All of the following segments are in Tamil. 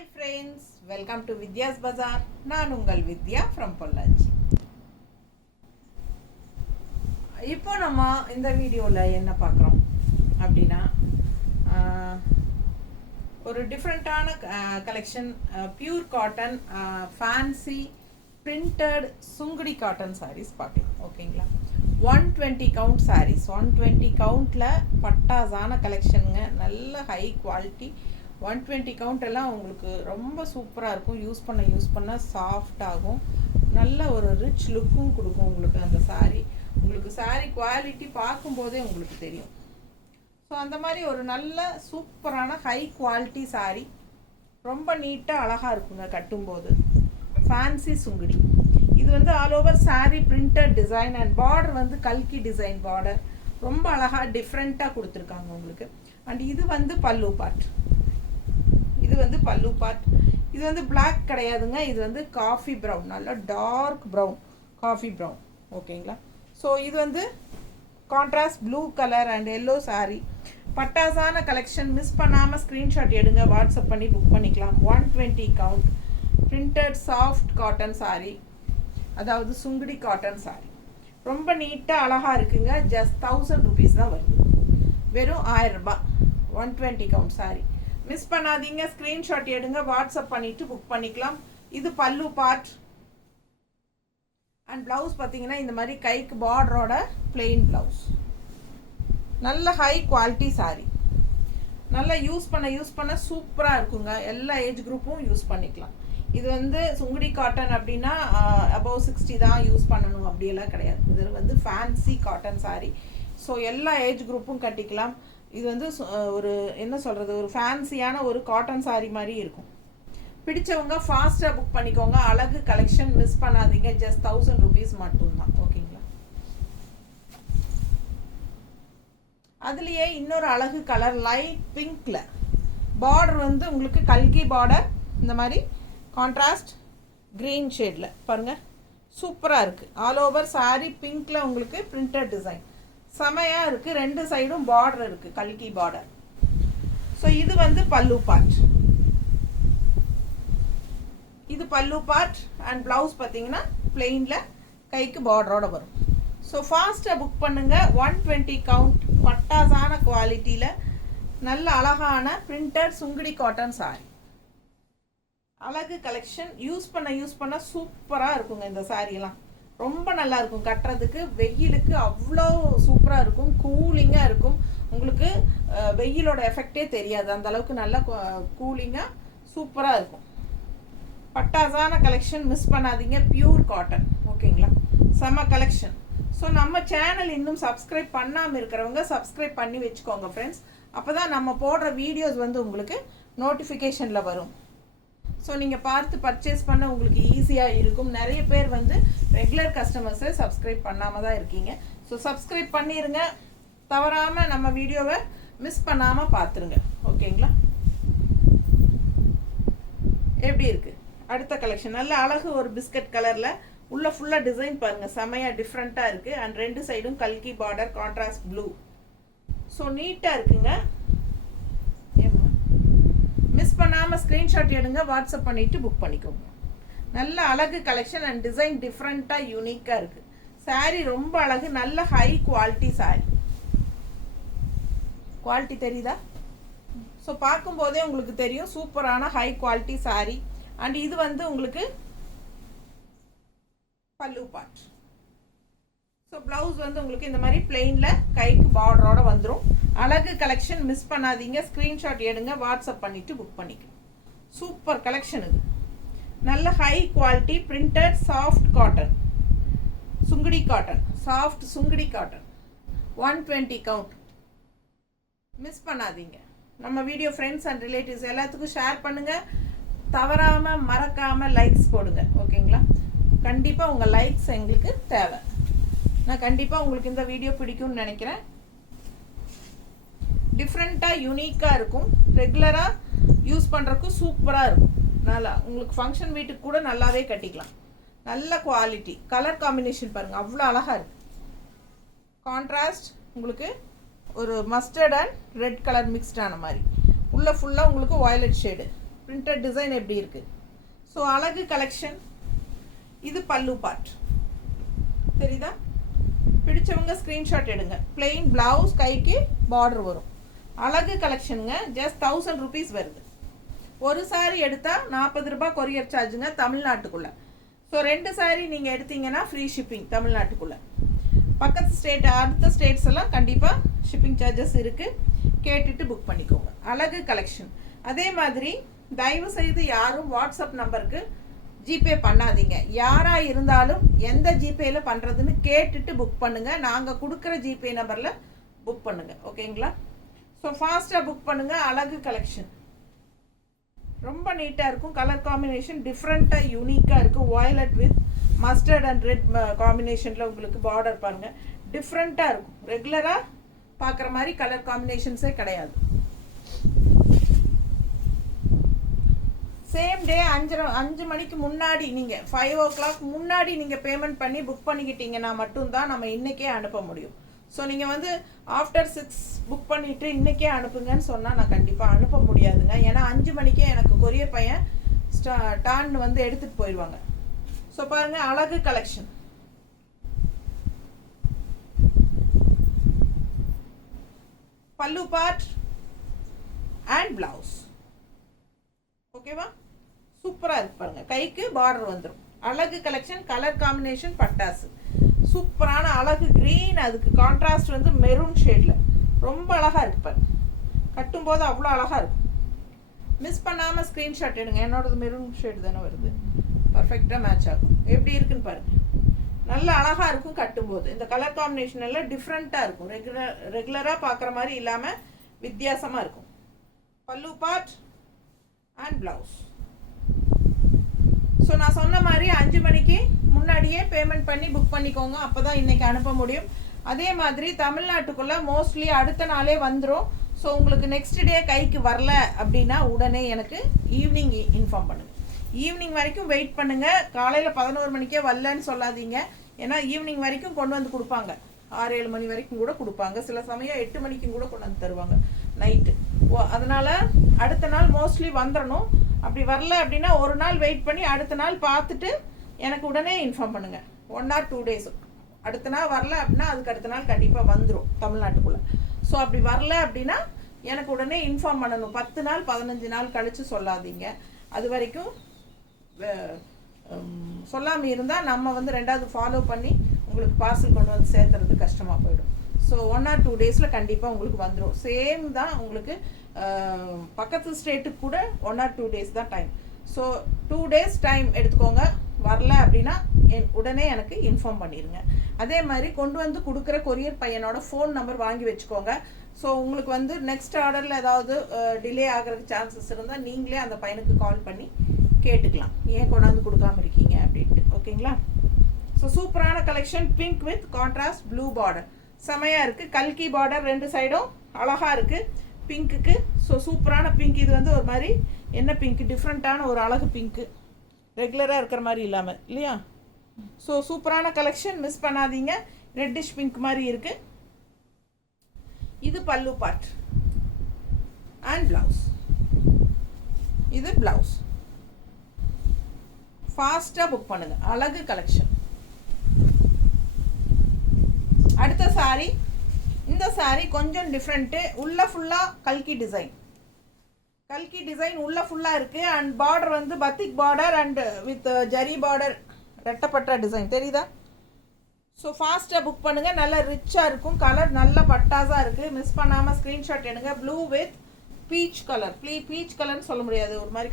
Hi friends, welcome to Vidya's Bazaar. நான் உங்கள் வித்யா from பொள்ளாச்சி. இப்போ நம்ம இந்த வீடியோவில் என்ன பார்க்குறோம் அப்படின்னா ஒரு டிஃப்ரெண்ட்டான collection pure cotton fancy printed Sungudi cotton sarees பார்க்கலாம். ஓகேங்களா, 120 கவுண்ட் சாரீஸ், 120 கவுண்டில் பட்டாசான கலெக்ஷனுங்க. நல்ல ஹை குவாலிட்டி. 120 கவுண்ட் எல்லாம் உங்களுக்கு ரொம்ப சூப்பராக இருக்கும். யூஸ் பண்ண சாஃப்ட் ஆகும். நல்ல ஒரு ரிச் லுக்கும் கொடுக்கும் உங்களுக்கு அந்த சாரீ. உங்களுக்கு சாரீ குவாலிட்டி பார்க்கும்போதே உங்களுக்கு தெரியும். ஸோ அந்த மாதிரி ஒரு நல்ல சூப்பரான ஹை குவாலிட்டி சாரீ, ரொம்ப நீட்டாக அழகாக இருக்குங்க கட்டும்போது. ஃபேன்சி சுங்குடி. இது வந்து all over sari printed design and border வந்து கல்கி டிசைன் பார்டர். ரொம்ப அழகாக டிஃப்ரெண்ட்டாக கொடுத்துருக்காங்க உங்களுக்கு. அண்ட் இது வந்து பல்லு பார்ட். இது வந்து பல்லு பார்ட். இது வந்து பிளாக் கிடையாதுங்க, இது வந்து காஃபி ப்ரௌன், நல்லா டார்க் ப்ரௌன், காஃபி ப்ரௌன். ஓகேங்களா, ஸோ இது வந்து contrast blue colour and yellow sari. பட்டாசான கலெக்ஷன். மிஸ் பண்ணாமல் ஸ்க்ரீன்ஷாட் எடுங்க, வாட்ஸ்அப் பண்ணி புக் பண்ணிக்கலாம். 120 count printed soft cotton sari, அதாவது சுங்குடி காட்டன் சாரீ. ரொம்ப நீட்டாக அழகாக இருக்குங்க. ஜஸ்ட் 1000 rupees தான் வருது, வெறும் 1000 ரூபாய். 120 கவுண்ட் சாரீ. மிஸ் பண்ணாதீங்க, ஸ்க்ரீன்ஷாட் எடுங்க, வாட்ஸ்அப் பண்ணிவிட்டு புக் பண்ணிக்கலாம். இது பல்லு பார்ட். அண்ட் ப்ளவுஸ் பார்த்தீங்கன்னா இந்த மாதிரி கைக்கு பார்டரோட பிளெயின் ப்ளவுஸ். நல்ல ஹை குவாலிட்டி சாரீ. நல்லா யூஸ் பண்ண சூப்பராக இருக்குங்க. எல்லா ஏஜ் குரூப்பும் யூஸ் பண்ணிக்கலாம். இது வந்து சுங்குடி காட்டன் அப்படின்னா அபவ் 60 தான் யூஸ் பண்ணணும் அப்படியெல்லாம் கிடையாது. இது வந்து ஃபேன்சி காட்டன் சாரீ. ஸோ எல்லா ஏஜ் குரூப்பும் கட்டிக்கலாம். இது வந்து ஒரு என்ன சொல்கிறது, ஒரு ஃபேன்சியான ஒரு காட்டன் சாரீ மாதிரி இருக்கும். பிடிச்சவங்க ஃபாஸ்ட்டாக புக் பண்ணிக்கோங்க. அழகு கலெக்ஷன், மிஸ் பண்ணாதீங்க. ஜஸ்ட் 1000 rupees மட்டும்தான். ஓகேங்களா, அதுலேயே இன்னொரு அழகு கலர் லைட் பிங்க்கில் பார்டர் வந்து உங்களுக்கு கல்கி பார்டர். இந்த மாதிரி கான்ட்ராஸ்ட் க்ரீன் ஷேடில் பாருங்கள், சூப்பராக இருக்குது. ஆல் ஓவர் சாரீ பிங்க்கில் உங்களுக்கு பிரிண்டட் டிசைன் செமையாக இருக்குது. ரெண்டு சைடும் பார்டர் இருக்குது, கல்கி பார்டர். ஸோ இது வந்து பல்லு பார்ட். இது பல்லு பார்ட் அண்ட் ப்ளவுஸ் பார்த்தீங்கன்னா பிளெயினில் கைக்கு பார்டரோட வரும். ஸோ ஃபாஸ்ட்டாக புக் பண்ணுங்கள். 120 கவுண்ட் பட்டாசான குவாலிட்டியில் நல்ல அழகான பிரிண்டட் சுங்குடி காட்டன் சாரீ. அழகு கலெக்ஷன். யூஸ் பண்ண சூப்பராக இருக்குங்க இந்த சாரியெல்லாம். ரொம்ப நல்லா இருக்கும் கட்டுறதுக்கு. வெயிலுக்கு அவ்வளோ சூப்பராக இருக்கும், கூலிங்காக இருக்கும். உங்களுக்கு வெயிலோட எஃபெக்டே தெரியாது, அந்த அளவுக்கு நல்லா கூலிங்காக சூப்பராக இருக்கும். பட்டாசான கலெக்ஷன், மிஸ் பண்ணாதீங்க. Pure cotton. ஓகேங்களா, செம்ம கலெக்ஷன். ஸோ நம்ம சேனல் இன்னும் சப்ஸ்கிரைப் பண்ணாமல் இருக்கிறவங்க சப்ஸ்கிரைப் பண்ணி வச்சுக்கோங்க ஃப்ரெண்ட்ஸ். அப்போ தான் நம்ம போடுற வீடியோஸ் வந்து உங்களுக்கு நோட்டிஃபிகேஷனில் வரும். ஸோ நீங்கள் பார்த்து பர்ச்சேஸ் பண்ண உங்களுக்கு ஈஸியாக இருக்கும். நிறைய பேர் வந்து ரெகுலர் கஸ்டமர்ஸை சப்ஸ்கிரைப் பண்ணாமல் தான் இருக்கீங்க. ஸோ சப்ஸ்கிரைப் பண்ணிடுங்க, தவறாமல் நம்ம வீடியோவை மிஸ் பண்ணாமல் பார்த்துருங்க. ஓகேங்களா, எப்படி இருக்குது அடுத்த கலெக்ஷன். நல்ல அழகு ஒரு பிஸ்கட் கலரில் உள்ள ஃபுல்லாக டிசைன் பாருங்கள், செமையாக டிஃப்ரெண்ட்டாக இருக்குது. அண்ட் ரெண்டு சைடும் கல்கி பார்டர், கான்ட்ராஸ்ட் ப்ளூ. ஸோ நீட்டாக இருக்குங்க. மிஸ் பண்ணாமல் ஸ்க்ரீன்ஷாட் எடுங்க, வாட்ஸ்அப் பண்ணிவிட்டு புக் பண்ணிக்கோங்க. நல்ல அழகு கலெக்ஷன் அண்ட் டிசைன் டிஃப்ரெண்ட்டாக யூனிக்காக இருக்குது. சாரீ ரொம்ப அழகு. நல்ல ஹை குவாலிட்டி சாரீ. குவாலிட்டி தெரியுதா? ஸோ பார்க்கும்போதே உங்களுக்கு தெரியும், சூப்பரான ஹை குவாலிட்டி சாரீ. அண்ட் இது வந்து உங்களுக்கு பல்லு பார்ட். ஸோ ப்ளவுஸ் வந்து உங்களுக்கு இந்த மாதிரி பிளெயினில் கைக்கு பார்டரோட வந்துடும். அழகு கலெக்ஷன், மிஸ் பண்ணாதீங்க. ஸ்க்ரீன்ஷாட் எடுங்க, வாட்ஸ்அப் பண்ணிவிட்டு புக் பண்ணிக்கலாம். சூப்பர் கலெக்ஷன் இது. நல்ல high quality printed soft cotton Sungudi cotton, soft Sungudi cotton. 120 count. Miss பண்ணாதீங்க. நம்ம வீடியோ ஃப்ரெண்ட்ஸ் அண்ட் ரிலேட்டிவ்ஸ் எல்லாத்துக்கும் ஷேர் பண்ணுங்கள். தவறாமல் மறக்காமல் லைக்ஸ் போடுங்க. ஓகேங்களா, கண்டிப்பாக உங்கள் லைக்ஸ் எங்களுக்கு தேவை. நான் கண்டிப்பாக உங்களுக்கு இந்த வீடியோ பிடிக்கும்னு நினைக்கிறேன். டிஃப்ரெண்ட்டாக யூனிக்காக இருக்கும். ரெகுலராக யூஸ் பண்ணுறதுக்கும் சூப்பராக இருக்கும். நல்லா உங்களுக்கு ஃபங்க்ஷன் வீட்டுக்கு கூட நல்லாவே கட்டிக்கலாம். நல்ல குவாலிட்டி. கலர் காம்பினேஷன் பாருங்கள், அவ்வளோ அழகாக இருக்குது. கான்ட்ராஸ்ட் உங்களுக்கு ஒரு மஸ்டர்ட் அண்ட் ரெட் கலர் மிக்ஸ்டான மாதிரி. உள்ளே ஃபுல்லாக உங்களுக்கு வயலட் ஷேடு பிரிண்டட் டிசைன் எப்படி இருக்குது. ஸோ அழகு கலெக்ஷன். இது பல்லு பார்ட் தெரியுதா? பிடிச்சவங்க ஸ்க்ரீன்ஷாட் எடுங்க. பிளெயின் ப்ளவுஸ், கைக்கு பார்டர் வரும். அழகு கலெக்ஷனுங்க. ஜஸ்ட் 1000 rupees வருது. ஒரு சாரீ எடுத்தால் 40 ரூபாய் கொரியர் சார்ஜுங்க தமிழ்நாட்டுக்குள்ளே. ஸோ 2 சாரீ நீங்கள் எடுத்தீங்கன்னா ஃப்ரீ ஷிப்பிங் தமிழ்நாட்டுக்குள்ளே. பக்கத்து ஸ்டேட் அடுத்த ஸ்டேட்ஸ் எல்லாம் கண்டிப்பாக ஷிப்பிங் சார்ஜஸ் இருக்குது. கேட்டுட்டு புக் பண்ணிக்கோங்க. அழகு கலெக்ஷன். அதே மாதிரி தயவு செய்து யாரும் வாட்ஸ்அப் நம்பருக்கு ஜிபே பண்ணாதீங்க. யாராக இருந்தாலும் எந்த ஜிபேயில் பண்ணுறதுன்னு கேட்டுட்டு புக் பண்ணுங்கள். நாங்கள் கொடுக்குற ஜிபே நம்பரில் புக் பண்ணுங்கள். ஓகேங்களா? ஸோ ஃபாஸ்ட்டாக புக் பண்ணுங்கள். அழகு கலெக்ஷன் ரொம்ப நீட்டாக இருக்கும். கலர் காம்பினேஷன் டிஃப்ரெண்ட்டாக யூனிக்காக இருக்குது. Violet with mustard and red காம்பினேஷனில் உங்களுக்கு பார்டர் பாருங்கள். டிஃப்ரெண்ட்டாக இருக்கும். ரெகுலராக பார்க்குற மாதிரி கலர் காம்பினேஷன்ஸே கிடையாது. சேம் டே 5 மணிக்கு முன்னாடி நீங்கள் 5 o'clock முன்னாடி நீங்கள் பேமெண்ட் பண்ணி புக் பண்ணிக்கிட்டீங்கன்னா மட்டும்தான் நம்ம இன்றைக்கே அனுப்ப முடியும். ஸோ நீங்கள் வந்து ஆஃப்டர் 6 புக் பண்ணிவிட்டு இன்றைக்கே அனுப்புங்கன்னு சொன்னால் நான் கண்டிப்பாக அனுப்ப முடியாதுங்க. ஏன்னா 5 மணிக்கே எனக்கு கொரியர் பையன் டான் வந்து எடுத்துகிட்டு போயிடுவாங்க. ஸோ பாருங்கள் அழகு கலெக்ஷன். பல்லு பார்ட் அண்ட் பிளவுஸ். ஓகேவா? சூப்பராக இருக்கு பாருங்கள். கைக்கு பார்டர் வந்துடும். அழகு கலெக்ஷன். கலர் காம்பினேஷன் பட்டாசு. சூப்பரான அழகு க்ரீன், அதுக்கு கான்ட்ராஸ்ட் வந்து மெரூன் ஷேடில் ரொம்ப அழகாக இருக்குது பாருங்க. கட்டும்போது அவ்வளோ அழகாக இருக்கும். மிஸ் பண்ணாமல் ஸ்க்ரீன்ஷாட் எடுங்க. என்னோடது மெரூன் ஷேடு தானே வருது. பர்ஃபெக்டாக மேட்ச் ஆகும். எப்படி இருக்குன்னு பாருங்கள். நல்ல அழகாக இருக்கும் கட்டும்போது. இந்த கலர் காம்பினேஷன் எல்லாம் டிஃப்ரெண்ட்டாக இருக்கும். ரெகுலராக பார்க்குற மாதிரி இல்லாமல் வித்தியாசமாக இருக்கும். பல்லு பார்ட் அண்ட் ப்ளவுஸ். ஸோ நான் சொன்ன மாதிரி 5 மணிக்கு முன்னாடியே பேமெண்ட் பண்ணி புக் பண்ணிக்கோங்க. அப்போ தான் இன்றைக்கி அனுப்ப முடியும். அதே மாதிரி தமிழ்நாட்டுக்குள்ளே மோஸ்ட்லி அடுத்த நாளே வந்துடும். ஸோ உங்களுக்கு நெக்ஸ்ட் டே கைக்கு வரல அப்படின்னா உடனே எனக்கு ஈவினிங் இன்ஃபார்ம் பண்ணுங்கள். ஈவினிங் வரைக்கும் வெயிட் பண்ணுங்கள். காலையில் 11 மணிக்கே வரலன்னு சொல்லாதீங்க. ஏன்னா ஈவினிங் வரைக்கும் கொண்டு வந்து கொடுப்பாங்க. 6-7 மணி வரைக்கும் கூட கொடுப்பாங்க. சில சமயம் 8 மணிக்கும் கூட கொண்டு வந்து தருவாங்க நைட்டு. அதனால் அடுத்த நாள் மோஸ்ட்லி வந்துடணும். அப்படி வரல அப்படின்னா ஒரு நாள் வெயிட் பண்ணி அடுத்த நாள் பார்த்துட்டு எனக்கு உடனே இன்ஃபார்ம் பண்ணுங்கள். 1 or 2 days. அடுத்த நாள் வரல அப்படின்னா அதுக்கு அடுத்த நாள் கண்டிப்பாக வந்துடும் தமிழ்நாட்டுக்குள்ளே. ஸோ அப்படி வரல அப்படின்னா எனக்கு உடனே இன்ஃபார்ம் பண்ணணும். 10 நாள் 15 நாள் கழித்து சொல்லாதீங்க. அது வரைக்கும் சொல்லாமல் இருந்தால் நம்ம வந்து 2வது ஃபாலோ பண்ணி உங்களுக்கு பார்சல் கொண்டு வந்து சேர்த்துறது கஷ்டமாக போயிடும். ஸோ 1 or 2 days கண்டிப்பாக உங்களுக்கு வந்துடும். சேம் தான் உங்களுக்கு பக்கத்து ஸ்டேட்டுக்கு கூட 1 or 2 days தான் டைம். ஸோ 2 days டைம் எடுத்துக்கோங்க. வரல அப்படின்னா உடனே எனக்கு இன்ஃபார்ம் பண்ணிடுங்க. அதே மாதிரி கொண்டு வந்து கொடுக்குற கொரியர் பையனோட ஃபோன் நம்பர் வாங்கி வச்சுக்கோங்க. ஸோ உங்களுக்கு வந்து நெக்ஸ்ட் ஆர்டரில் ஏதாவது டிலே ஆகிறதுக்கு சான்சஸ் இருந்தால் நீங்களே அந்த பையனுக்கு கால் பண்ணி கேட்டுக்கலாம், ஏன் கொண்டாந்து கொடுக்காம இருக்கீங்க அப்படின்ட்டு. ஓகேங்களா? ஸோ சூப்பரான collection. Pink with contrast blue border செமையாக இருக்குது. கல்கி பார்டர் 2 சைடும் அழகாக இருக்குது பிங்க்குக்கு. ஸோ சூப்பரான பிங்க். இது வந்து ஒரு மாதிரி என்ன பிங்க், டிஃப்ரெண்ட்டான ஒரு அழகு பிங்க்கு, ரெகுலராக இருக்கிற மாதிரி இல்லாமல் இல்லையா? ஸோ சூப்பரான கலெக்ஷன், மிஸ் பண்ணாதீங்க. ரெட்டிஷ் பிங்க் மாதிரி இருக்குது. இது பல்லு பார்ட் அண்ட் ப்ளவுஸ். இது ப்ளவுஸ். ஃபாஸ்ட்டாக புக் பண்ணுங்க. அழகு கலெக்ஷன். அடுத்த சாரி. இந்த சாரி கொஞ்சம் டிஃப்ரெண்ட்டு. உள்ள ஃபுல்லாக கல்கி டிசைன். கல்கி டிசைன் உள்ள ஃபுல்லாக இருக்குது. அண்ட் பார்டர் வந்து batik border and with zari border, ரெட்டப்பட்ட டிசைன் தெரியுதா? ஸோ ஃபாஸ்ட்டாக புக் பண்ணுங்கள். நல்லா ரிச்சாக இருக்கும். கலர் நல்ல பட்டாஸாக இருக்குது. மிஸ் பண்ணாமல் ஸ்க்ரீன்ஷாட் எடுங்க. Blue with peach colour. Peach கலர்னு சொல்ல முடியாது, ஒரு மாதிரி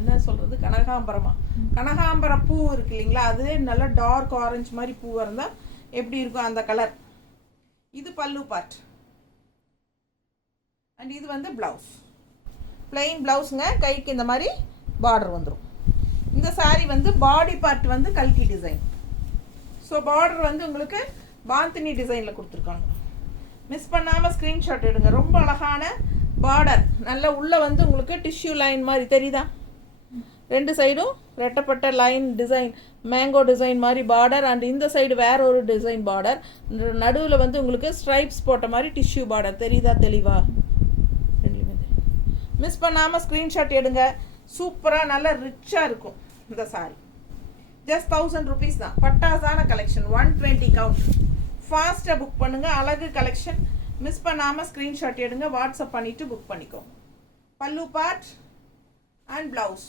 என்ன சொல்கிறது, கனகாம்பர பூ இருக்கு இல்லைங்களா, அதுவே நல்லா டார்க் ஆரஞ்சு மாதிரி பூவாக இருந்தால் எப்படி இருக்கும் அந்த கலர். இது பல்லு பார்ட் அண்ட் இது வந்து ப்ளவுஸ். பிளெயின் ப்ளவுஸுங்க. கைக்கு இந்த மாதிரி பார்டர் வந்துடும். இந்த சாரீ வந்து பாடி பார்ட் வந்து கல்கி டிசைன். ஸோ பார்டர் வந்து உங்களுக்கு பாந்தினி டிசைனில் கொடுத்துருக்காங்க. மிஸ் பண்ணாமல் ஸ்க்ரீன்ஷாட் எடுங்க. ரொம்ப அழகான பார்டர். நல்ல உள்ளே வந்து உங்களுக்கு டிஷ்யூ லைன் மாதிரி தெரியுதா? 2 சைடும் ரெட்டப்பட்ட லைன் டிசைன், மேங்கோ டிசைன் மாதிரி பார்டர். அண்ட் இந்த சைடு வேற ஒரு டிசைன் பார்டர். நடுவில் வந்து உங்களுக்கு ஸ்ட்ரைப்ஸ் போட்ட மாதிரி டிஷ்யூ பார்டர் தெரியுதா? தெளிவா? மிஸ் பண்ணாமல் ஸ்க்ரீன்ஷாட் எடுங்க. சூப்பராக நல்லா ரிச்சாக இருக்கும் இந்த சாரி. ஜஸ்ட் 1000 rupees தான். பட்டாசான கலெக்ஷன். 120 கவுண்ட். ஃபாஸ்ட்டாக புக் பண்ணுங்கள். அழகு கலெக்ஷன். மிஸ் பண்ணாமல் ஸ்க்ரீன்ஷாட் எடுங்க. வாட்ஸ்அப் பண்ணிவிட்டு புக் பண்ணிக்கோங்க. பல்லு பார்ட் அண்ட் ப்ளவுஸ்.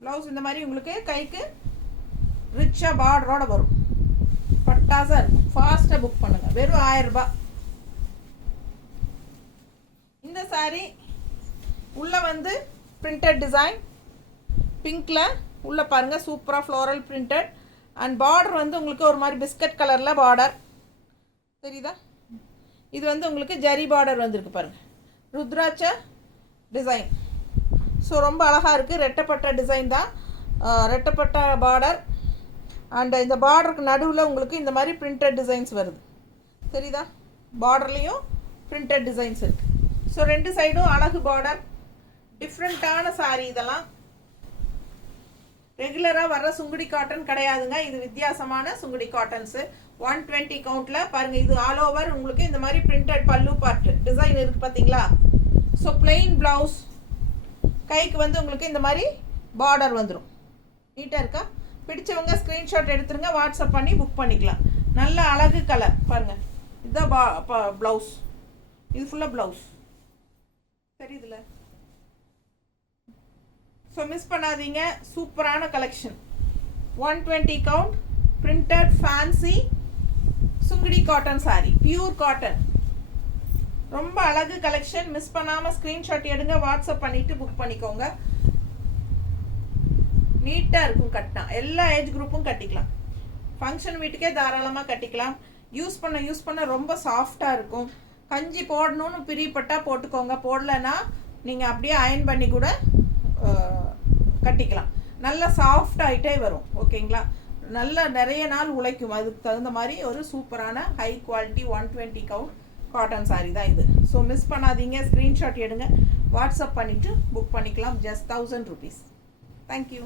ப்ளவுஸ் இந்த மாதிரி உங்களுக்கு கைக்கு ரிச்சாக பார்டரோட வரும். பட்டாசாக இருக்கும். ஃபாஸ்ட்டாக புக் பண்ணுங்கள். வெறும் 1000 ரூபாய். இந்த சாரி உள்ளே வந்து பிரிண்டட் டிசைன் பிங்க்கில் உள்ளே பாருங்கள். சூப்பராக ஃப்ளோரல் பிரிண்டட் அண்ட் பார்டர் வந்து உங்களுக்கு ஒரு மாதிரி பிஸ்கட் கலரில் பார்டர் தெரியுதா? இது வந்து உங்களுக்கு ஜரி பார்டர் வந்திருக்கு பாருங்கள். ருத்ராட்ச டிசைன். ஸோ ரொம்ப அழகாக இருக்குது. ரெட்டப்பட்ட டிசைன் தான். ரெட்டப்பட்ட பார்டர் அண்ட் இந்த பார்டருக்கு நடுவில் உங்களுக்கு இந்த மாதிரி பிரிண்டட் டிசைன்ஸ் வருது தெரியுதா? பார்டர்லேயும் பிரிண்டட் டிசைன்ஸ் இருக்குது. ஸோ 2 சைடும் அழகு பார்டர். டிஃப்ரெண்ட்டான சாரீ. இதெல்லாம் ரெகுலராக வர்ற சுங்குடி காட்டன் கிடையாதுங்க. இது வித்தியாசமான சுங்குடி காட்டன்ஸு. 120 கவுண்டில் பாருங்கள். இது ஆல் ஓவர் உங்களுக்கு இந்த மாதிரி பிரிண்டட் பல்லு பார்ட் டிசைன் இருக்குது பார்த்தீங்களா? So plain blouse. கைக்கு வந்து உங்களுக்கு இந்த மாதிரி பார்டர் வந்துடும். நீட்டாக இருக்கா? பிடிச்சவங்க ஸ்க்ரீன்ஷாட் எடுத்துருங்க. வாட்ஸ்அப் பண்ணி புக் பண்ணிக்கலாம். நல்ல அழகு கலர் பாருங்கள். இதுதான் ப்ளவுஸ். இது ஃபுல்லாக ப்ளவுஸ் தெரியுதுல? ஸோ மிஸ் பண்ணாதீங்க. சூப்பரான collection. 120 count printed fancy Sungudi cotton sorry. Pure cotton. ரொம்ப அழகு கலெக்ஷன். மிஸ் பண்ணாமல் ஸ்க்ரீன்ஷாட் எடுங்க. வாட்ஸ்அப் பண்ணிவிட்டு புக் பண்ணிக்கோங்க. நீட்டாக இருக்கும். கட்டினா எல்லா ஏஜ் குரூப்பும் கட்டிக்கலாம். ஃபங்க்ஷன் வீட்டுக்கே தாராளமாக கட்டிக்கலாம். யூஸ் பண்ண ரொம்ப சாஃப்டாக இருக்கும். கஞ்சி போடணும்னு பிரியப்பட்டால் போட்டுக்கோங்க. போடலைன்னா நீங்கள் அப்படியே அயன் பண்ணி கூட கட்டிக்கலாம். நல்லா சாஃப்ட் ஆகிட்டே வரும். ஓகேங்களா? நல்ல நிறைய நாள் உழைக்கும். அதுக்கு தகுந்த மாதிரி ஒரு சூப்பரான high quality 120 count cotton sari தான் இது. ஸோ மிஸ் பண்ணாதீங்க. ஸ்க்ரீன்ஷாட் எடுங்க. வாட்ஸ்அப் பண்ணிவிட்டு புக் பண்ணிக்கலாம். Just 1000 rupees. தேங்க்யூ.